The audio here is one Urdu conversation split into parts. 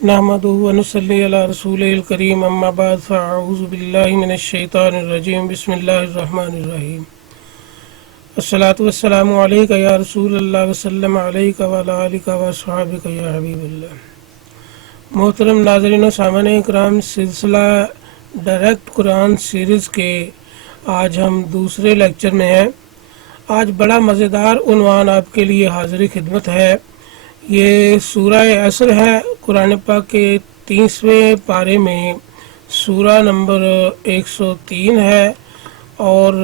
نحمدہ ونصلی علی رسولہ کریم اما بعد فاعوذ باللہ من الشیطان الرجیم بسم اللہ الرحمن الرحیم الصلاۃ والسلام علیک یا رسول اللہ وسلم علیک وعلی آلک واصحابک یا حبیب اللہ۔ محترم ناظرین و سامعین اکرام، سلسلہ ڈائریکٹ قرآن سیریز کے آج ہم دوسرے لیکچر میں ہیں۔ آج بڑا مزیدار عنوان آپ کے لیے حاضر خدمت ہے۔ یہ سورہ عصر ہے، قرآن پاک کے 30ویں پارے میں سورہ نمبر 103 ہے اور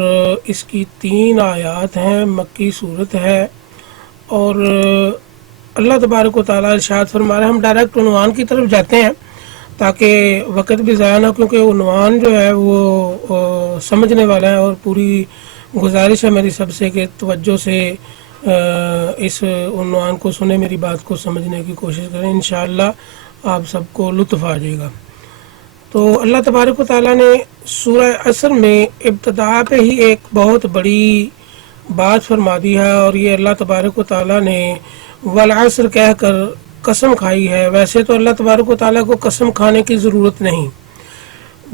اس کی 3 آیات ہیں، مکی صورت ہے۔ اور اللہ تبارک و تعالیٰ ارشاد فرما رہے ہیں، ہم ڈائریکٹ عنوان کی طرف جاتے ہیں تاکہ وقت بھی ضائع نہ، کیونکہ عنوان جو ہے وہ سمجھنے والا ہے، اور پوری گزارش ہے میری سب سے کہ توجہ سے اس عنوان کو سنیں، میری بات کو سمجھنے کی کوشش کریں، انشاءاللہ آپ سب کو لطف آ جائے گا۔ تو اللہ تبارک و تعالیٰ نے سورہ عصر میں ابتدا پہ ہی ایک بہت بڑی بات فرما دی ہے، اور یہ اللہ تبارک و تعالیٰ نے والعصر کہہ کر قسم کھائی ہے۔ ویسے تو اللہ تبارک و تعالیٰ کو قسم کھانے کی ضرورت نہیں،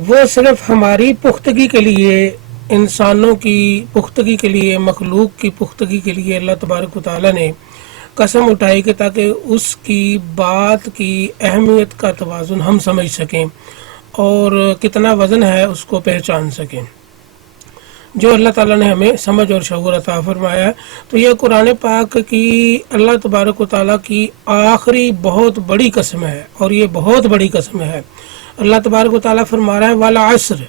وہ صرف ہماری پختگی کے لیے، انسانوں کی پختگی کے لیے، مخلوق کی پختگی کے لیے اللہ تبارک و تعالیٰ نے قسم اٹھائی کہ تاکہ اس کی بات کی اہمیت کا توازن ہم سمجھ سکیں اور کتنا وزن ہے اس کو پہچان سکیں، جو اللہ تعالیٰ نے ہمیں سمجھ اور شعور عطا فرمایا ہے۔ تو یہ قرآن پاک کی اللہ تبارک و تعالیٰ کی آخری بہت بڑی قسم ہے، اور یہ بہت بڑی قسم ہے۔ اللہ تبارک و تعالیٰ فرما رہا ہے والعصر،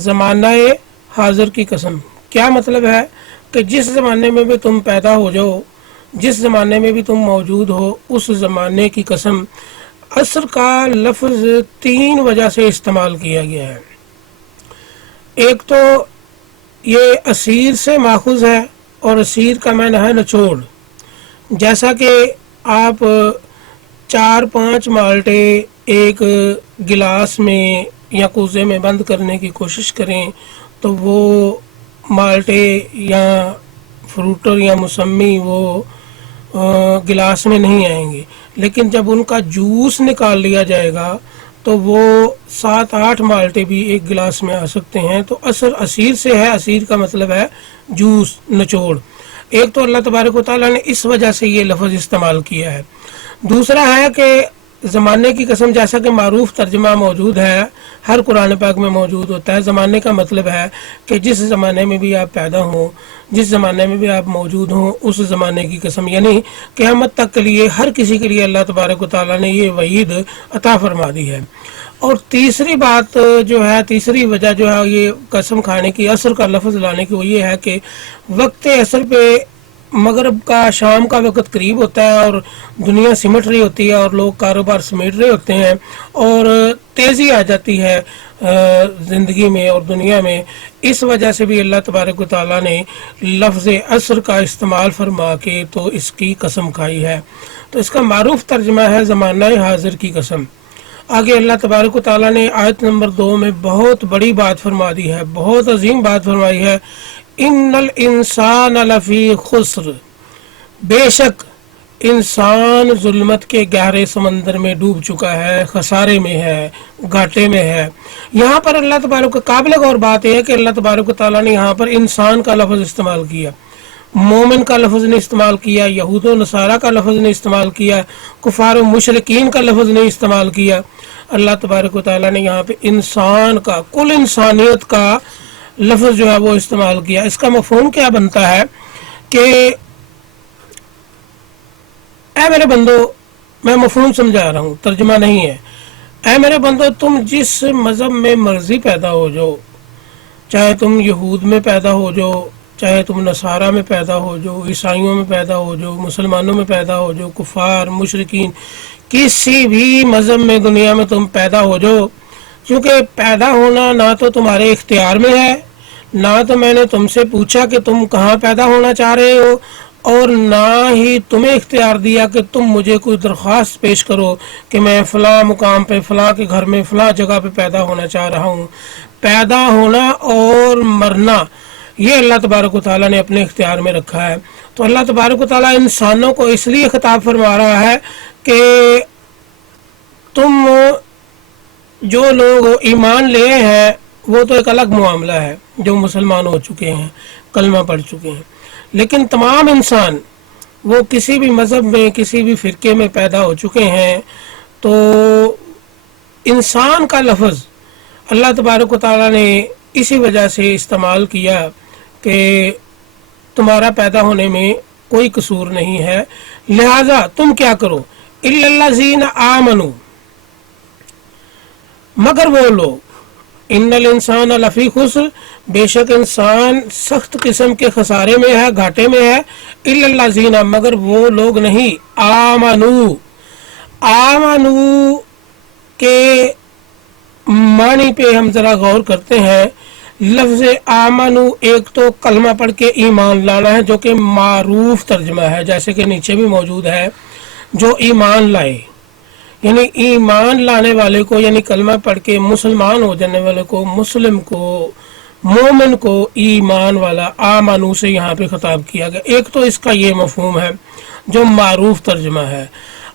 زمانہ حاضر کی قسم۔ کیا مطلب ہے کہ جس زمانے میں بھی تم پیدا ہو جاؤ، جس زمانے میں بھی تم موجود ہو، اس زمانے کی قسم۔ عصر کا لفظ 3 وجہ سے استعمال کیا گیا ہے۔ ایک تو یہ اسیر سے ماخوذ ہے، اور اسیر کا معنی ہے نچوڑ۔ جیسا کہ آپ 4-5 مالٹے ایک گلاس میں یا کوزے میں بند کرنے کی کوشش کریں تو وہ مالٹے یا فروٹر یا موسمی وہ گلاس میں نہیں آئیں گے، لیکن جب ان کا جوس نکال لیا جائے گا تو وہ 7-8 مالٹے بھی ایک گلاس میں آ سکتے ہیں۔ تو عصر اسیر سے ہے، اسیر کا مطلب ہے جوس، نچوڑ۔ ایک تو اللہ تبارک و تعالیٰ نے اس وجہ سے یہ لفظ استعمال کیا ہے۔ دوسرا ہے کہ زمانے کی قسم، جیسا کہ معروف ترجمہ موجود ہے، ہر قرآن پاک میں موجود ہوتا ہے۔ زمانے کا مطلب ہے کہ جس زمانے میں بھی آپ پیدا ہوں، جس زمانے میں بھی آپ موجود ہوں، اس زمانے کی قسم، یعنی قیامت تک کے لیے ہر کسی کے لیے اللہ تبارک و تعالیٰ نے یہ وعید عطا فرما دی ہے۔ اور تیسری بات جو ہے، تیسری وجہ جو ہے یہ قسم کھانے کی، عصر کا لفظ لانے کی، وہ یہ ہے کہ وقت عصر پہ مغرب کا، شام کا وقت قریب ہوتا ہے، اور دنیا سمٹ رہی ہوتی ہے، اور لوگ کاروبار سمیٹ رہے ہوتے ہیں، اور تیزی آ جاتی ہے زندگی میں اور دنیا میں۔ اس وجہ سے بھی اللہ تبارک و تعالیٰ نے لفظ عصر کا استعمال فرما کے تو اس کی قسم کھائی ہے۔ تو اس کا معروف ترجمہ ہے زمانہ حاضر کی قسم۔ آگے اللہ تبارک و تعالیٰ نے آیت نمبر 2 میں بہت بڑی بات فرما دی ہے، بہت عظیم بات فرمائی ہے۔ ان الانسان لفی خسر، بے شک انسان ظلمت کے گہرے سمندر میں ڈوب چکا ہے، خسارے میں ہے، گھاٹے میں ہے۔ یہاں پر اللہ تبارک، قابل غور بات یہ ہے کہ اللہ تبارک و تعالیٰ نے یہاں پر انسان کا لفظ استعمال کیا، مومن کا لفظ نے استعمال کیا، یہود و نصارہ کا لفظ نے استعمال کیا، کفار و مشرکین کا لفظ نے استعمال کیا۔ اللہ تبارک و تعالیٰ نے یہاں پہ انسان کا، کل انسانیت کا لفظ جو ہے وہ استعمال کیا۔ اس کا مفہوم کیا بنتا ہے کہ اے میرے بندو، میں مفہوم سمجھا رہا ہوں، ترجمہ نہیں ہے۔ اے میرے بندو، تم جس مذہب میں مرضی پیدا ہو جاؤ، چاہے تم یہود میں پیدا ہو جاؤ، چاہے تم نصارہ میں پیدا ہو جاؤ، عیسائیوں میں پیدا ہو جاؤ، مسلمانوں میں پیدا ہو جاؤ، کفار، مشرکین، کسی بھی مذہب میں دنیا میں تم پیدا ہو جاؤ، کیونکہ پیدا ہونا نہ تو تمہارے اختیار میں ہے، نہ تو میں نے تم سے پوچھا کہ تم کہاں پیدا ہونا چاہ رہے ہو، اور نہ ہی تمہیں اختیار دیا کہ تم مجھے کوئی درخواست پیش کرو کہ میں فلاں مقام پہ، فلاں کے گھر میں، فلاں جگہ پہ پیدا ہونا چاہ رہا ہوں۔ پیدا ہونا اور مرنا یہ اللہ تبارک و تعالیٰ نے اپنے اختیار میں رکھا ہے۔ تو اللہ تبارک و تعالیٰ انسانوں کو اس لیے خطاب فرما رہا ہے کہ جو لوگ ایمان لے ہیں وہ تو ایک الگ معاملہ ہے، جو مسلمان ہو چکے ہیں، کلمہ پڑھ چکے ہیں، لیکن تمام انسان وہ کسی بھی مذہب میں کسی بھی فرقے میں پیدا ہو چکے ہیں، تو انسان کا لفظ اللہ تبارک و تعالیٰ نے اسی وجہ سے استعمال کیا کہ تمہارا پیدا ہونے میں کوئی قصور نہیں ہے، لہذا تم کیا کرو، الا الذین آمنوا، مگر وہ لوگ، ان الانسان لفی خسر، بے شک انسان سخت قسم کے خسارے میں ہے، گھاٹے میں ہے، الا الذین، مگر وہ لوگ نہیں، آمنو، آمنو کے معنی پہ ہم ذرا غور کرتے ہیں۔ لفظ آمنو ایک تو کلمہ پڑھ کے ایمان لانا ہے، جو کہ معروف ترجمہ ہے، جیسے کہ نیچے بھی موجود ہے، جو ایمان لائے، یعنی ایمان لانے والے کو، یعنی کلمہ پڑھ کے مسلمان ہو جانے والے کو، مسلم کو، مومن کو، ایمان والا، آمنو سے یہاں پہ خطاب کیا گیا۔ ایک تو اس کا یہ مفہوم ہے جو معروف ترجمہ ہے۔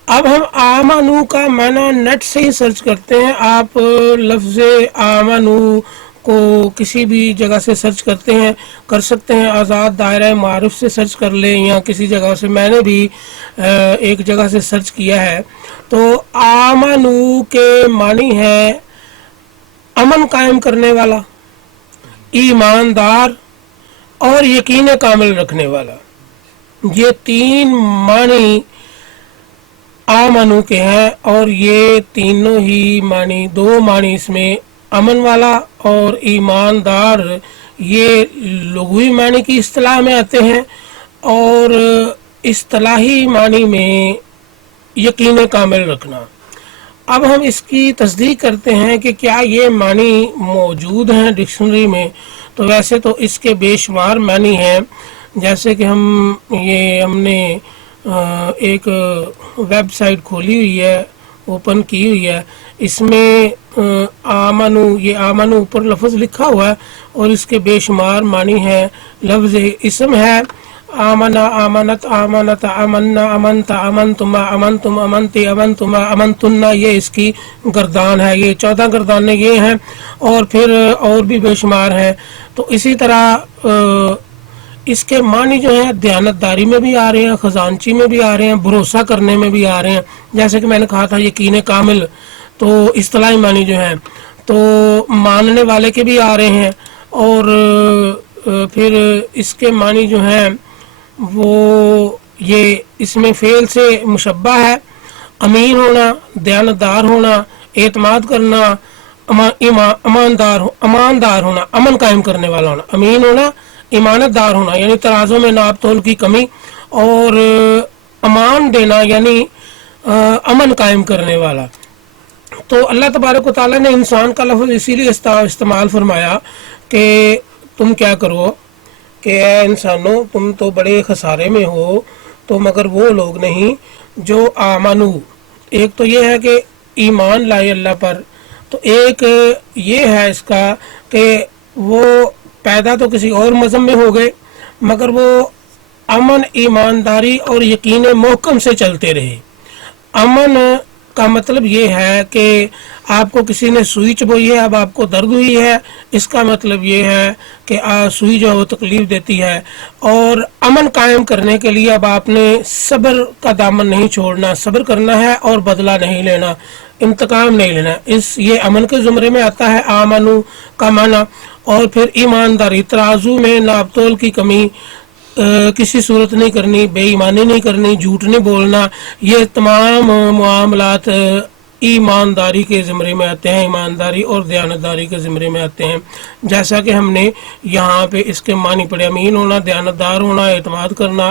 اب ہم آمنو کا معنی نیٹ سے ہی سرچ کرتے ہیں، آپ لفظ آمنو کو کسی بھی جگہ سے سرچ کرتے ہیں، کر سکتے ہیں، آزاد دائرہ معارف سے سرچ کر لیں یا کسی جگہ سے، میں نے بھی ایک جگہ سے سرچ کیا ہے۔ تو آمنو کے معنی ہے امن قائم کرنے والا، ایماندار اور یقین کامل رکھنے والا، یہ تین معنی آمنو کے ہیں، اور یہ تینوں ہی معنی، دو معنی اس میں امن والا اور ایماندار، یہ لغوی معنی کی اصطلاح میں آتے ہیں، اور اصطلاحی معنی میں یقین کامل رکھنا۔ اب ہم اس کی تصدیق کرتے ہیں کہ کیا یہ معنی موجود ہیں ڈکشنری میں، تو ویسے تو اس کے بے شمار معنی ہیں، جیسے کہ ہم نے ایک ویب سائٹ کھولی ہوئی ہے، اوپن کی ہوئی ہے، اس میں آمنو، یہ آمنو اوپر لفظ لکھا ہوا ہے اور اس کے بے شمار معنی ہیں۔ لفظ اسم ہے، آمنا، آمنت، آمنت، آمنا، امنت، امنتما، امنتم، امنتی، امنتما، امنتنا، یہ اس کی گردان ہے، یہ 14 گردانیں یہ ہیں، اور پھر اور بھی بے شمار ہیں۔ تو اسی طرح اس کے معنی جو ہیں دیانتداری میں بھی آ رہے ہیں، خزانچی میں بھی آ رہے ہیں، بھروسہ کرنے میں بھی آ رہے ہیں، جیسے کہ میں نے کہا تھا یقین کامل، تو اصطلاحی معنی جو ہیں تو ماننے والے کے بھی آ رہے ہیں، اور پھر اس کے معنی جو ہیں وہ یہ اس میں فعل سے مشبہ ہے، امین ہونا، دیانتدار ہونا، اعتماد کرنا، اماندار ہونا، امن قائم کرنے والا ہونا، امین ہونا، امانت دار ہونا، یعنی ترازوں میں ناپ تول کی کمی، اور امان دینا یعنی امن قائم کرنے والا۔ تو اللہ تبارک و تعالیٰ نے انسان کا لفظ اسی لیے استعمال فرمایا کہ تم کیا کرو کہ اے انسانوں، تم تو بڑے خسارے میں ہو، تو مگر وہ لوگ نہیں جو آمنو، ایک تو یہ ہے کہ ایمان لائے اللہ پر، تو ایک یہ ہے اس کا کہ وہ پیدا تو کسی اور مذہب میں ہو گئے، مگر وہ امن، ایمانداری اور یقین محکم سے چلتے رہے۔ امن کا مطلب یہ ہے کہ آپ کو کسی نے سوئی چبوئی ہے، اب آپ کو درد ہوئی ہے، اس کا مطلب یہ ہے کہ سوئی جو ہے وہ تکلیف دیتی ہے، اور امن قائم کرنے کے لیے اب آپ نے صبر کا دامن نہیں چھوڑنا، صبر کرنا ہے اور بدلہ نہیں لینا، انتقام نہیں لینا، یہ امن کے زمرے میں آتا ہے آمنو کا معنی۔ اور پھر ایمانداری، ترازو میں ناپ تول کی کمی کسی صورت نہیں کرنی، بے ایمانی نہیں کرنی، جھوٹ نہیں بولنا، یہ تمام معاملات ایمانداری کے زمرے میں آتے ہیں، ایمانداری اور دیانتداری کے زمرے میں آتے ہیں، جیسا کہ ہم نے یہاں پہ اس کے معنی پڑھے، امین ہونا، دیانتدار ہونا، اعتماد کرنا،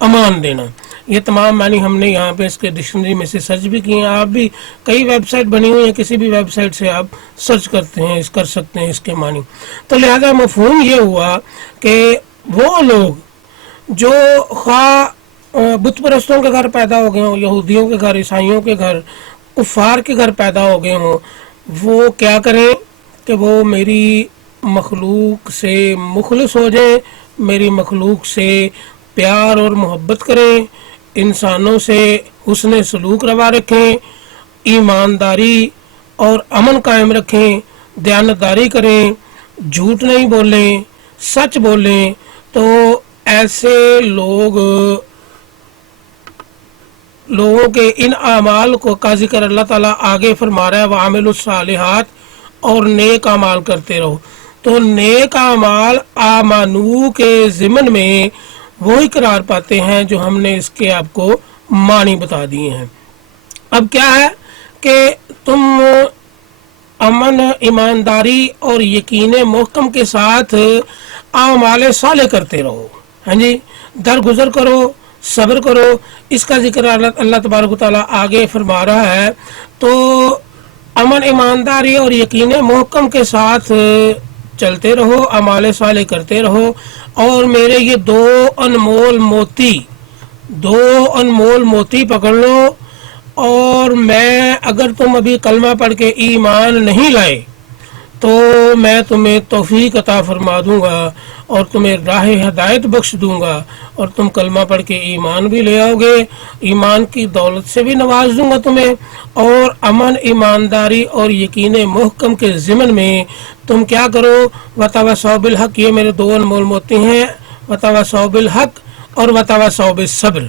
امان دینا، یہ تمام معنی ہم نے یہاں پہ اس کے ڈکشنری میں سے سرچ بھی کیے ہیں۔ آپ بھی کئی ویب سائٹ بنی ہوئی ہیں، کسی بھی ویب سائٹ سے آپ سرچ کرتے ہیں، کر سکتے ہیں اس کے معنی۔ تو لہذا مفہوم یہ ہوا کہ وہ لوگ جو خواہ بت پرستوں کے گھر پیدا ہو گئے ہوں، یہودیوں کے گھر، عیسائیوں کے گھر، کفار کے گھر پیدا ہو گئے ہوں، وہ کیا کریں کہ وہ میری مخلوق سے مخلص ہو جائیں، میری مخلوق سے پیار اور محبت کریں، انسانوں سے حسن سلوک روا رکھیں، ایمانداری اور امن قائم رکھیں، دیانتداری کریں، جھوٹ نہیں بولیں، سچ بولیں، تو ایسے لوگوں کے ان اعمال کا ذکر اللہ تعالیٰ آگے فرما رہا ہے، وَعَمِلُوا الصَّالِحَاتِ، اور نیک اعمال کرتے رہو۔ تو نیک اعمال آمنو کے ضمن میں وہی قرار پاتے ہیں جو ہم نے اس کے آپ کو معنی بتا دیے ہیں۔ اب کیا ہے کہ تم امن، ایمانداری اور یقین محکم کے ساتھ اعمال صالح کرتے رہو، ہاں جی، درگزر کرو، صبر کرو۔ اس کا ذکر اللہ تبارک و تعالیٰ آگے فرما رہا ہے۔ تو امن، ایمانداری اور یقین محکم کے ساتھ چلتے رہو، اعمال صالح کرتے رہو، اور میرے یہ دو انمول موتی پکڑ لو، اور میں اگر تم ابھی کلمہ پڑھ کے ایمان نہیں لائے تو میں تمہیں توفیق عطا فرما دوں گا اور تمہیں راہ ہدایت بخش دوں گا، اور تم کلمہ پڑھ کے ایمان بھی لے آؤ گے، ایمان کی دولت سے بھی نواز دوں گا تمہیں، اور امن، ایمانداری اور یقین محکم کے ضمن میں تم کیا کرو، وتواصوا بالحق، یہ میرے دو انمول موتی ہیں، وتواصوا بالحق اور وتواصوا بالصبر،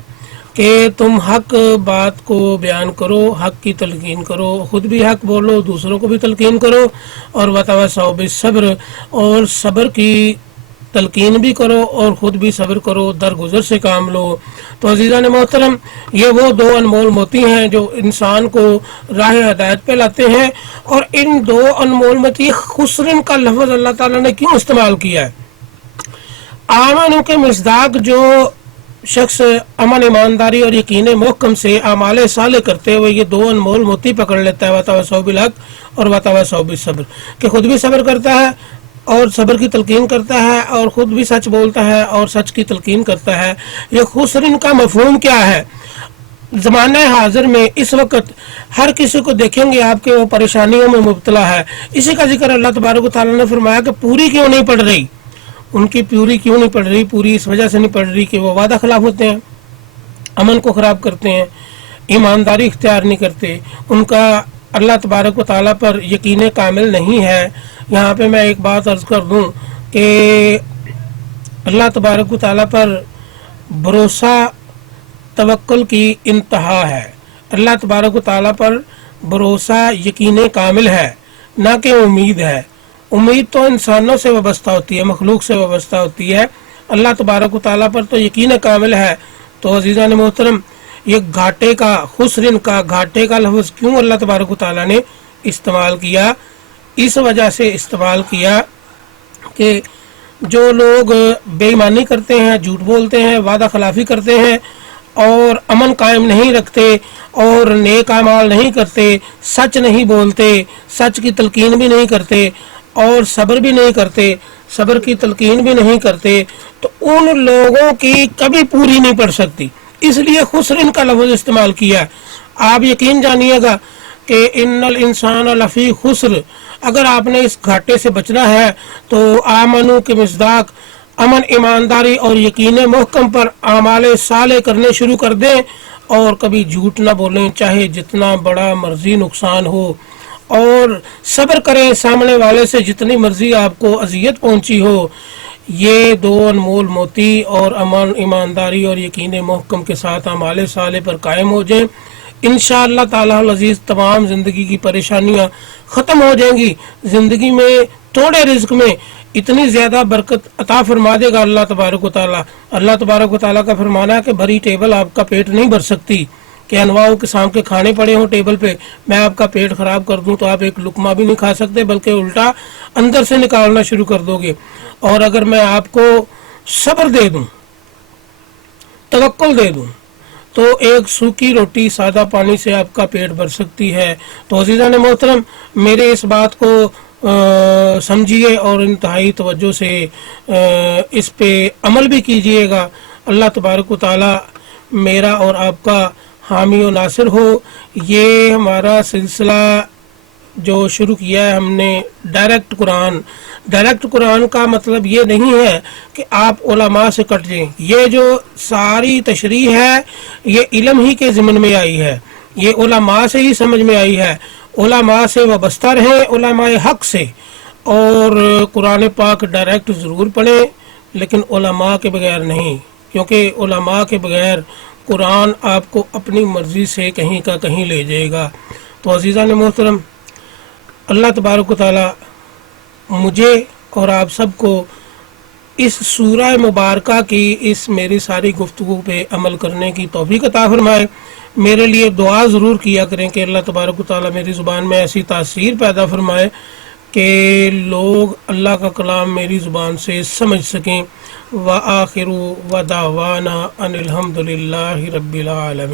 کہ تم حق بات کو بیان کرو، حق کی تلقین کرو، خود بھی حق بولو، دوسروں کو بھی تلقین کرو، اور وتواصوا بالصبر، اور صبر کی تلقین بھی کرو اور خود بھی صبر کرو، درگزر سے کام لو۔ تو عزیزان محترم، یہ وہ دو انمول موتی ہیں جو انسان کو راہ ہدایت پہ لاتے ہیں۔ اور ان دو انمول موتی، خسرن کا لفظ اللہ تعالیٰ نے کیوں استعمال کیا ہے؟ آمنو کے مصداق جو شخص امن، ایمانداری اور یقین محکم سے اعمال صالح کرتے ہوئے یہ دو انمول موتی پکڑ لیتا ہے، وتواصوا بالحق اور وتواصوا بالصبر، کہ خود بھی صبر کرتا ہے اور صبر کی تلقین کرتا ہے، اور خود بھی سچ بولتا ہے اور سچ کی تلقین کرتا ہے۔ یہ خسرن کا مفہوم کیا ہے؟ زمانہ حاضر میں اس وقت ہر کسی کو دیکھیں گے آپ کے وہ پریشانیوں میں مبتلا ہے۔ اسی کا ذکر اللہ تبارک و تعالیٰ نے فرمایا کہ پوری کیوں نہیں پڑ رہی، ان کی پوری کیوں نہیں پڑ رہی؟ پوری اس وجہ سے نہیں پڑ رہی کہ وہ وعدہ خلاف ہوتے ہیں، امن کو خراب کرتے ہیں، ایمانداری اختیار نہیں کرتے، ان کا اللہ تبارک و تعالیٰ پر یقین کامل نہیں ہے۔ یہاں پہ میں ایک بات عرض کر دوں کہ اللہ تبارک و تعالیٰ پر بھروسہ توکل کی انتہا ہے۔ اللہ تبارک و تعالیٰ پر بھروسہ یقین کامل ہے، نہ کہ امید ہے۔ امید تو انسانوں سے وابستہ ہوتی ہے، مخلوق سے وابستہ ہوتی ہے، اللہ تبارک و تعالیٰ پر تو یقین کامل ہے۔ تو عزیزان محترم، یہ گھاٹے کا، خسرن کا، گھاٹے کا لفظ کیوں اللہ تبارک و تعالیٰ نے استعمال کیا؟ اس وجہ سے استعمال کیا کہ جو لوگ بے ایمانی کرتے ہیں، جھوٹ بولتے ہیں، وعدہ خلافی کرتے ہیں، اور امن قائم نہیں رکھتے، اور نیک اعمال نہیں کرتے، سچ نہیں بولتے، سچ کی تلقین بھی نہیں کرتے، اور صبر بھی نہیں کرتے، صبر کی تلقین بھی نہیں کرتے، تو ان لوگوں کی کبھی پوری نہیں پڑ سکتی۔ اس لیے خسرن کا لفظ استعمال کیا۔ آپ یقین جانیے گا کہ ان الانسان لفی خسر، اگر آپ نے اس گھاٹے سے بچنا ہے تو آمنو کے مصداق امن، ایمانداری اور یقین محکم پر اعمال صالح کرنے شروع کر دیں، اور کبھی جھوٹ نہ بولیں، چاہے جتنا بڑا مرضی نقصان ہو، اور صبر کریں سامنے والے سے جتنی مرضی آپ کو اذیت پہنچی ہو۔ یہ دو انمول موتی، اور امن، ایمانداری اور یقین محکم کے ساتھ اعمال صالح پر قائم ہو جائیں، انشاءاللہ تعالی العزیز تمام زندگی کی پریشانیاں ختم ہو جائیں گی۔ زندگی میں تھوڑے رزق میں اتنی زیادہ برکت عطا فرما دے گا اللہ تبارک و تعالیٰ۔ اللہ تبارک و تعالیٰ کا فرمانا ہے کہ بھری ٹیبل آپ کا پیٹ نہیں بھر سکتی، کہ انواع قسم کے کھانے پڑے ہوں ٹیبل پہ، میں آپ کا پیٹ خراب کر دوں تو آپ ایک لقمہ بھی نہیں کھا سکتے، بلکہ الٹا اندر سے نکالنا شروع کر دو گے۔ اور اگر میں آپ کو صبر دے دوں، توکل دے دوں، تو ایک سوکھی روٹی سادہ پانی سے آپ کا پیٹ بھر سکتی ہے۔ تو عزیزان محترم، میرے اس بات کو سمجھیے اور انتہائی توجہ سے اس پہ عمل بھی کیجیے گا۔ اللہ تبارک و تعالی میرا اور آپ کا حامی و ناصر ہو۔ یہ ہمارا سلسلہ جو شروع کیا ہے ہم نے ڈائریکٹ قرآن کا مطلب یہ نہیں ہے کہ آپ علماء سے کٹ جائیں۔ یہ جو ساری تشریح ہے یہ علم ہی کے ضمن میں آئی ہے، یہ علماء سے ہی سمجھ میں آئی ہے. علماء سے وابستہ رہیں، علماء حق سے، اور قرآن پاک ڈائریکٹ ضرور پڑھیں لیکن علماء کے بغیر نہیں، کیونکہ علماء کے بغیر قرآن آپ کو اپنی مرضی سے کہیں کا کہیں لے جائے گا. تو عزیزان محترم، اللہ تبارک و تعالی مجھے اور آپ سب کو اس سورہ مبارکہ کی اس میری ساری گفتگو پہ عمل کرنے کی توفیق عطا فرمائے. میرے لیے دعا ضرور کیا کریں کہ اللہ تبارک و تعالی میری زبان میں ایسی تاثیر پیدا فرمائے کہ لوگ اللہ کا کلام میری زبان سے سمجھ سکیں. وآخر دعوانا ان الحمد للہ رب العالمین.